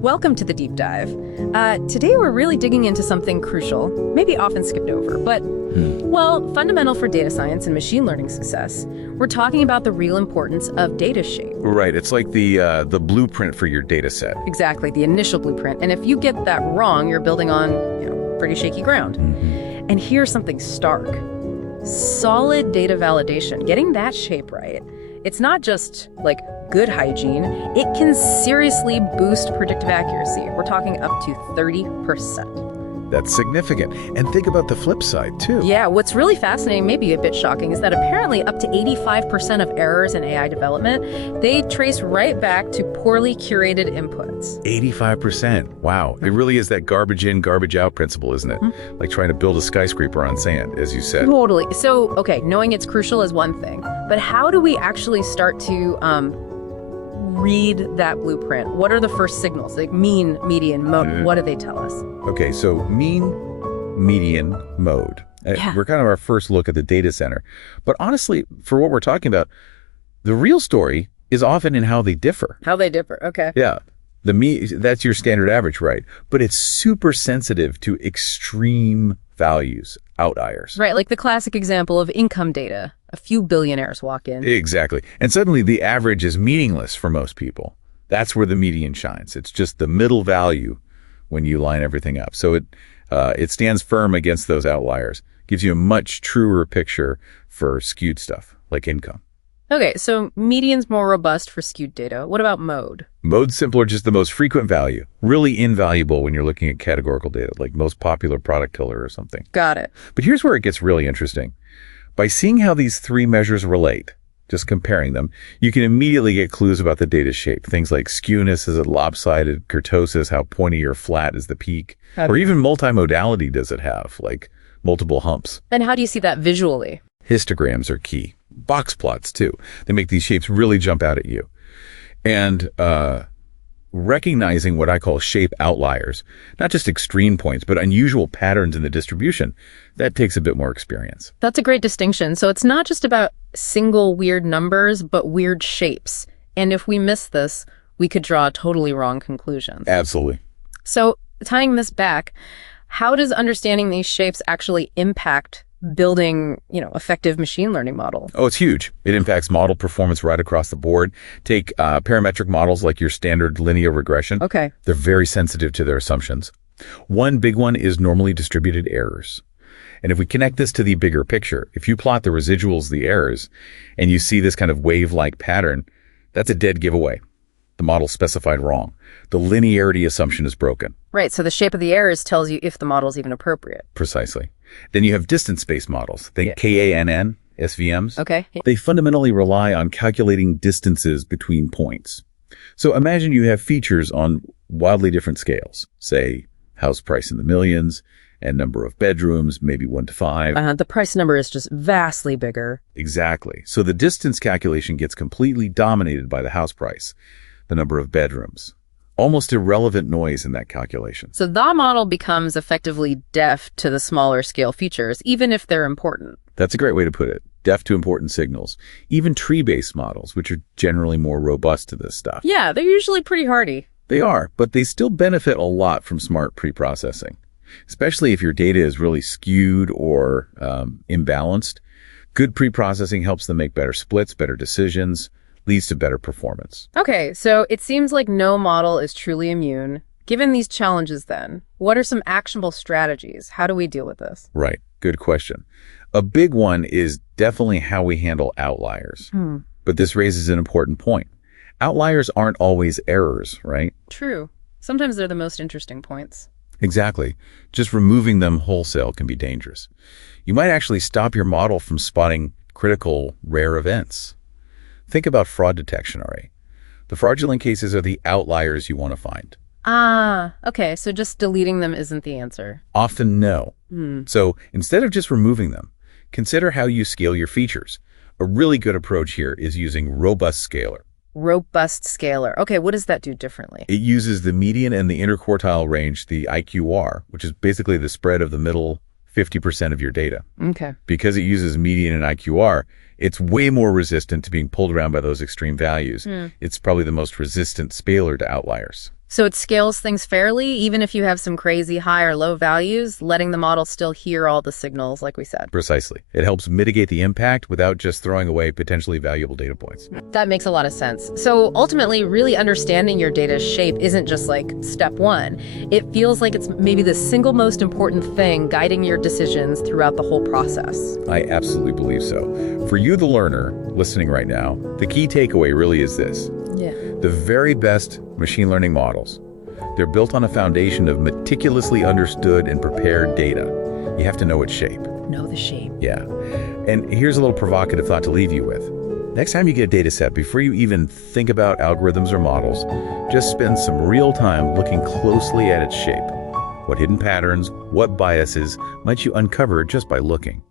Welcome to the deep dive. Today we're really digging into something crucial, maybe often skipped over, but, well, fundamental for data science and machine learning success. We're talking about the real importance of data shape. Right, it's like the blueprint for your data set. Exactly, the initial blueprint. And if you get that wrong, you're building on, pretty shaky ground. And here's something stark. Solid data validation, getting that shape right. It's not just, like, good hygiene. It can seriously boost predictive accuracy. We're talking up to 30%. That's significant. And think about the flip side, too. Yeah, what's really fascinating, maybe a bit shocking, is that apparently up to 85% of errors in AI development, they trace right back to poorly curated inputs. 85%. Wow. It really is that garbage in, garbage out principle, isn't it? Like trying to build a skyscraper on sand, as you said. Totally. So, okay, knowing it's crucial is one thing, but how do we actually start to read that blueprint? What are the first signals? Like mean, median, mode. What do they tell us? Okay, so mean, median, mode. Yeah. We're kind of our first look at the data center. But honestly, for what we're talking about, the real story is often in how they differ. How they differ, okay. Yeah. That's your standard average, right? But it's super sensitive to extreme values, outliers. Right, like the classic example of income data. A few billionaires walk in. Exactly. And suddenly the average is meaningless for most people. That's where the median shines. It's just the middle value when you line everything up. So it stands firm against those outliers. Gives you a much truer picture for skewed stuff, like income. Okay, so median's more robust for skewed data. What about mode? Mode's simpler, just the most frequent value. Really invaluable when you're looking at categorical data, like most popular product color or something. Got it. But here's where it gets really interesting. By seeing how these three measures relate, just comparing them, you can immediately get clues about the data shape. Things like skewness, is it lopsided? Kurtosis, how pointy or flat is the peak? Or even multimodality does it have, like multiple humps? And how do you see that visually? Histograms are key. Box plots, too. They make these shapes really jump out at you. And recognizing what I call shape outliers, not just extreme points, but unusual patterns in the distribution, that takes a bit more experience. That's a great distinction. So it's not just about single weird numbers, but weird shapes. And if we miss this, we could draw totally wrong conclusions. Absolutely. So tying this back, how does understanding these shapes actually impact building, effective machine learning model? Oh, it's huge. It impacts model performance right across the board. Take parametric models like your standard linear regression. Okay. They're very sensitive to their assumptions. One big one is normally distributed errors. And if we connect this to the bigger picture, if you plot the residuals, the errors, and you see this kind of wave-like pattern, that's a dead giveaway. The model's specified wrong. The linearity assumption is broken. Right, so the shape of the errors tells you if the model's even appropriate. Precisely. Then you have distance-based models. Think KANN, SVMs. Okay. They fundamentally rely on calculating distances between points. So imagine you have features on wildly different scales, say house price in the millions and number of bedrooms, maybe 1 to 5. The price number is just vastly bigger. Exactly. So the distance calculation gets completely dominated by the house price, the number of bedrooms. Almost irrelevant noise in that calculation. So the model becomes effectively deaf to the smaller scale features, even if they're important. That's a great way to put it. Deaf to important signals. Even tree-based models, which are generally more robust to this stuff. Yeah, they're usually pretty hardy. They are, but they still benefit a lot from smart pre-processing, especially if your data is really skewed or imbalanced. Good pre-processing helps them make better splits, better decisions, leads to better performance. Okay, so it seems like no model is truly immune. Given these challenges then, what are some actionable strategies? How do we deal with this? Right, good question. A big one is definitely how we handle outliers. But this raises an important point. Outliers aren't always errors, right? True. Sometimes they're the most interesting points. Exactly. Just removing them wholesale can be dangerous. You might actually stop your model from spotting critical, rare events. Think about fraud detection, Ari. The fraudulent cases are the outliers you want to find. Okay, so just deleting them isn't the answer. Often no. So instead of just removing them, consider how you scale your features. A really good approach here is using robust scalar. Robust scalar. Okay, what does that do differently? It uses the median and the interquartile range, the IQR, which is basically the spread of the middle 50% of your data. Okay. Because it uses median and IQR, it's way more resistant to being pulled around by those extreme values. It's probably the most resistant scalar to outliers. So it scales things fairly, even if you have some crazy high or low values, letting the model still hear all the signals, like we said. Precisely. It helps mitigate the impact without just throwing away potentially valuable data points. That makes a lot of sense. So ultimately, really understanding your data's shape isn't just like step one. It feels like it's maybe the single most important thing guiding your decisions throughout the whole process. I absolutely believe so. For you, the learner, listening right now, the key takeaway really is this. Yeah. The very best machine learning models, they're built on a foundation of meticulously understood and prepared data. You have to know its shape. Know the shape. Yeah. And here's a little provocative thought to leave you with. Next time you get a data set, before you even think about algorithms or models, just spend some real time looking closely at its shape. What hidden patterns, what biases might you uncover just by looking?